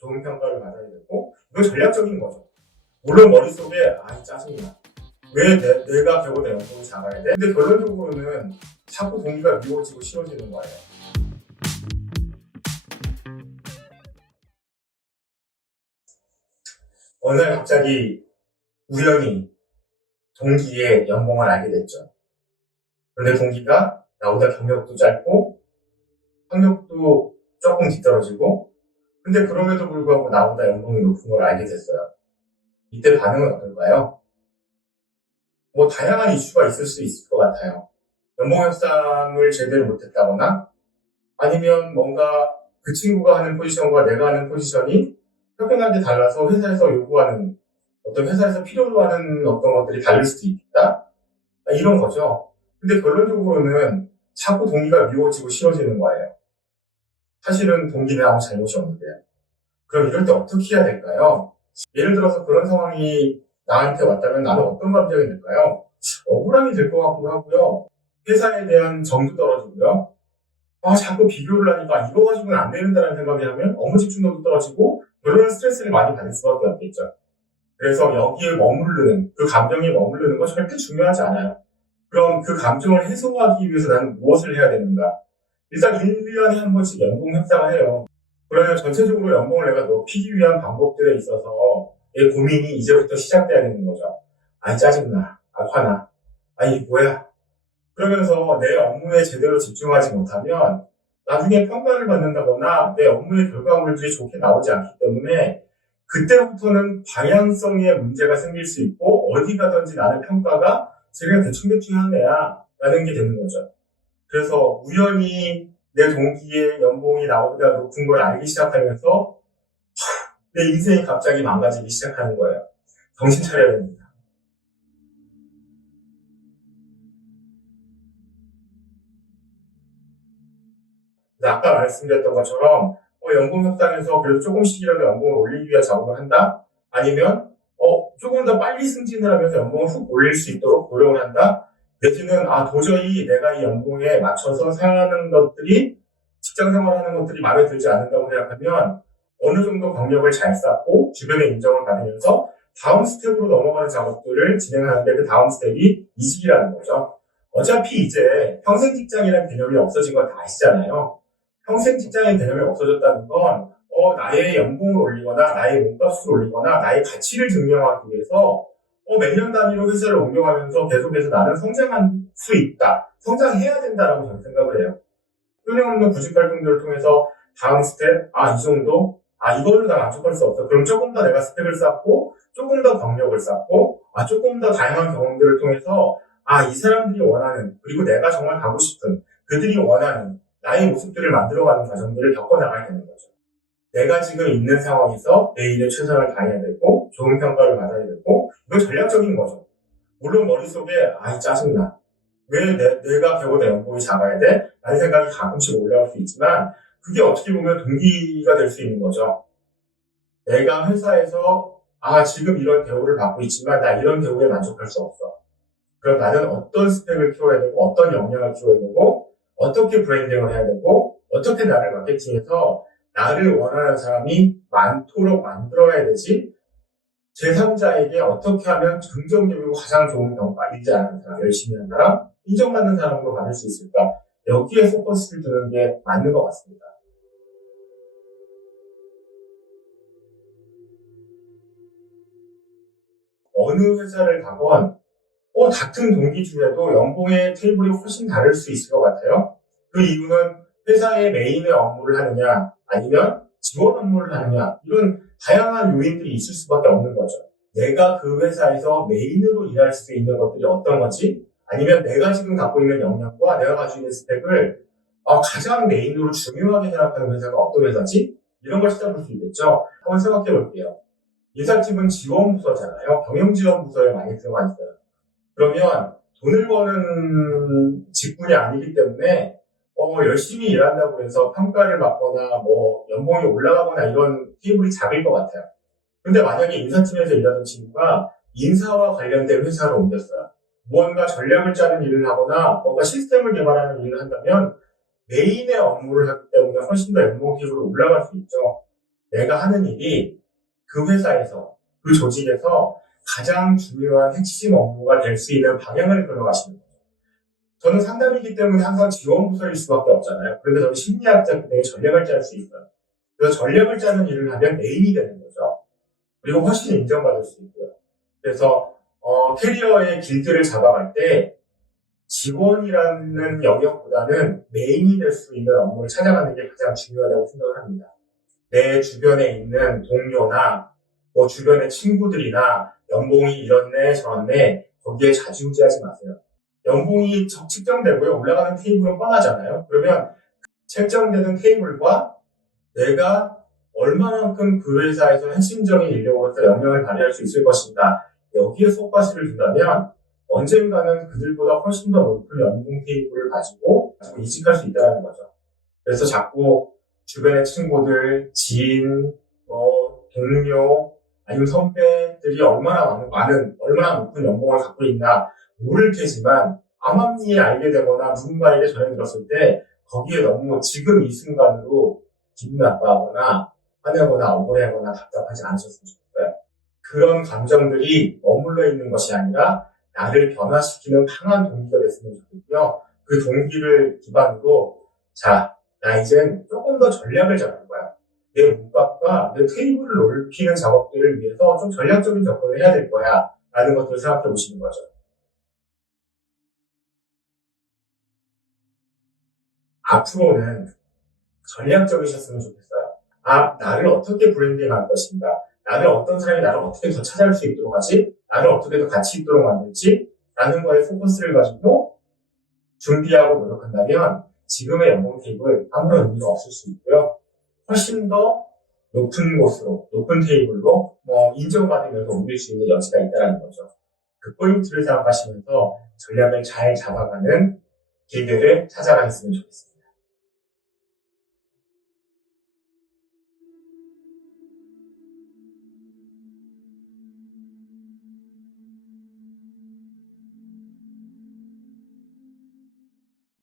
좋은 평가를 받아야 되고, 이건 전략적인 거죠. 물론 머릿속에 짜증나. 왜 내가 배우다 연봉이 작아야 돼? 근데 결론적으로는 자꾸 동기가 미워지고 싫어지는 거예요. 어느 날 갑자기 우연히 동기의 연봉을 알게 됐죠. 그런데 동기가 나보다 경력도 짧고 학력도 조금 뒤떨어지고, 근데 그럼에도 불구하고 나보다 연봉이 높은 걸 알게 됐어요. 이때 반응은 어떨까요? 다양한 이슈가 있을 수 있을 것 같아요. 연봉 협상을 제대로 못했다거나, 아니면 뭔가 그 친구가 하는 포지션과 내가 하는 포지션이 확연하게 달라서 회사에서 요구하는, 어떤 회사에서 필요로 하는 어떤 것들이 다를 수도 있다? 이런 거죠. 근데 결론적으로는 자꾸 동기가 미워지고 싫어지는 거예요. 사실은 동기는 아무 잘못이 없는데요. 그럼 이럴 때 어떻게 해야 될까요? 예를 들어서 그런 상황이 나한테 왔다면 나는 어떤 감정이 들까요? 억울함이 들 것 같기도 하고요. 회사에 대한 정도 떨어지고요. 자꾸 비교를 하니까 이거 가지고는 안 되는다는 생각이 하면 업무 집중력도 떨어지고 결론은 스트레스를 많이 받을 수밖에 없겠죠. 그래서 여기에 머무르는, 그 감정에 머무르는 건 절대 중요하지 않아요. 그럼 그 감정을 해소하기 위해서 나는 무엇을 해야 되는가? 일단 1년에 한 번씩 연봉 협상을 해요. 그러면 전체적으로 연봉을 내가 높이기 위한 방법들에 있어서 내 고민이 이제부터 시작돼야 되는 거죠. 짜증나. 화나. 이게 뭐야? 그러면서 내 업무에 제대로 집중하지 못하면 나중에 평가를 받는다거나 내 업무의 결과물들이 좋게 나오지 않기 때문에 그때부터는 방향성에 문제가 생길 수 있고, 어디 가든지 나는 평가가 제가 대충대충 한 애야 라는 게 되는 거죠. 그래서 우연히 내 동기의 연봉이 나보다 높은 걸 알기 시작하면서 내 인생이 갑자기 망가지기 시작하는 거예요. 정신 차려야 됩니다. 아까 말씀드렸던 것처럼 연봉 협상에서 그래도 조금씩이라도 연봉을 올리기 위한 작업을 한다? 아니면 조금 더 빨리 승진을 하면서 연봉을 훅 올릴 수 있도록 노력을 한다? 내지는 도저히 내가 이 연봉에 맞춰서 사는 것들이, 직장 생활하는 것들이 마음에 들지 않는다고 생각하면 어느 정도 경력을 잘 쌓고 주변의 인정을 받으면서 다음 스텝으로 넘어가는 작업들을 진행하는데, 그 다음 스텝이 이직이라는 거죠. 어차피 이제 평생 직장이라는 개념이 없어진 건 다 아시잖아요. 평생 직장의 개념이 없어졌다는 건 나의 연봉을 올리거나 나의 몸값을 올리거나 나의 가치를 증명하기 위해서 몇 년 단위로 회사를 옮겨가면서 계속해서 나는 성장할 수 있다, 성장해야 된다라고 저는 생각을 해요. 끊임없는 구직 활동들을 통해서 다음 스텝, 이 정도? 이걸로 나 만족할 수 없어. 그럼 조금 더 내가 스펙을 쌓고, 조금 더 경력을 쌓고, 조금 더 다양한 경험들을 통해서, 이 사람들이 원하는, 그리고 내가 정말 가고 싶은, 그들이 원하는 나의 모습들을 만들어가는 과정들을 겪어나가야 되는 거죠. 내가 지금 있는 상황에서 내 일에 최선을 다해야 되고, 좋은 평가를 받아야 되고, 이건 전략적인 거죠. 물론 머릿속에, 짜증나. 왜 내가 배우다 연봉이 작아야 돼? 라는 생각이 가끔씩 올라올 수 있지만, 그게 어떻게 보면 동기가 될 수 있는 거죠. 내가 회사에서 지금 이런 대우를 받고 있지만 나 이런 대우에 만족할 수 없어. 그럼 나는 어떤 스펙을 키워야 되고, 어떤 역량을 키워야 되고, 어떻게 브랜딩을 해야 되고, 어떻게 나를 마케팅해서 나를 원하는 사람이 많도록 만들어야 되지? 제3자에게 어떻게 하면 긍정적이고 가장 좋은 평가, 일지 않은 사람, 열심히 한 사람, 인정받는 사람으로 받을 수 있을까? 여기에 포커스를 두는 게 맞는 것 같습니다. 어느 회사를 가건 같은 동기 중에도 연봉의 테이블이 훨씬 다를 수 있을 것 같아요. 그 이유는 회사의 메인의 업무를 하느냐, 아니면 지원 업무를 하느냐, 이런 다양한 요인들이 있을 수밖에 없는 거죠. 내가 그 회사에서 메인으로 일할 수 있는 것들이 어떤 거지? 아니면 내가 지금 갖고 있는 역량과 내가 가지고 있는 스펙을 가장 메인으로 중요하게 생각하는 회사가 어떤 회사지? 이런 걸 찾아볼 수 있겠죠. 한번 생각해 볼게요. 인사팀은 지원부서잖아요. 경영지원부서에 많이 들어가 있어요. 그러면 돈을 버는 직군이 아니기 때문에 열심히 일한다고 해서 평가를 받거나 연봉이 올라가거나 이런 테이블이 작을 것 같아요. 근데 만약에 인사팀에서 일하던 친구가 인사와 관련된 회사로 옮겼어요. 무언가 전략을 짜는 일을 하거나 뭔가 시스템을 개발하는 일을 한다면 메인의 업무를 하기 때문에 훨씬 더 연봉 테이블로 올라갈 수 있죠. 내가 하는 일이 그 회사에서, 그 조직에서 가장 중요한 핵심 업무가 될 수 있는 방향을 걸어가시는 거예요. 저는 상담이기 때문에 항상 지원부서일 수밖에 없잖아요. 그런데 저는 심리학자이기 때문에 전략을 짤 수 있어요. 그래서 전략을 짜는 일을 하면 메인이 되는 거죠. 그리고 훨씬 인정받을 수 있고요. 그래서 캐리어의 길들을 잡아갈 때 직원이라는 영역보다는 메인이 될 수 있는 업무를 찾아가는 게 가장 중요하다고 생각을 합니다. 내 주변에 있는 동료나 뭐 주변의 친구들이나 연봉이 이렇네 저렇네 거기에 좌지우지하지 마세요. 연봉이 측정되고요. 올라가는 테이블은 뻔하잖아요. 그러면 책정되는 테이블과 내가 얼마만큼 그 회사에서 핵심적인 인력으로서 영향을 발휘할 수 있을 것인가 여기에 포커스를 둔다면 언젠가는 그들보다 훨씬 더 높은 연봉 테이블을 가지고 이직할 수 있다는 거죠. 그래서 자꾸 주변의 친구들, 지인, 동료, 아니면 선배들이 얼마나 높은 연봉을 갖고 있나 모를 테지만 암암리에 알게 되거나 누군가에게 전해 들었을 때 거기에 너무 지금 이 순간으로 기분 나빠하거나 화내거나 억울해하거나 답답하지 않으셨으면 좋겠어요. 그런 감정들이 머물러 있는 것이 아니라 나를 변화시키는 강한 동기가 됐으면 좋겠고요. 그 동기를 기반으로 자, 나 이젠 조금 더 전략을 잡을 거야. 내 문법과 내 테이블을 넓히는 작업들을 위해서 좀 전략적인 접근을 해야 될 거야. 라는 것들을 생각해 보시는 거죠. 앞으로는 전략적이셨으면 좋겠어요. 나를 어떻게 브랜딩할 것인가? 나를 어떤 사람이 나를 어떻게 더 찾아올 수 있도록 하지? 나를 어떻게 더 가치 있도록 만들지? 라는 거에 포커스를 가지고 준비하고 노력한다면 지금의 연봉 테이블 아무런 의미가 없을 수 있고요. 훨씬 더 높은 곳으로, 높은 테이블로 인정받으면서 옮길 수 있는 여지가 있다는 거죠. 그 포인트를 생각하시면서 전략을 잘 잡아가는 길들을 찾아가셨으면 좋겠습니다.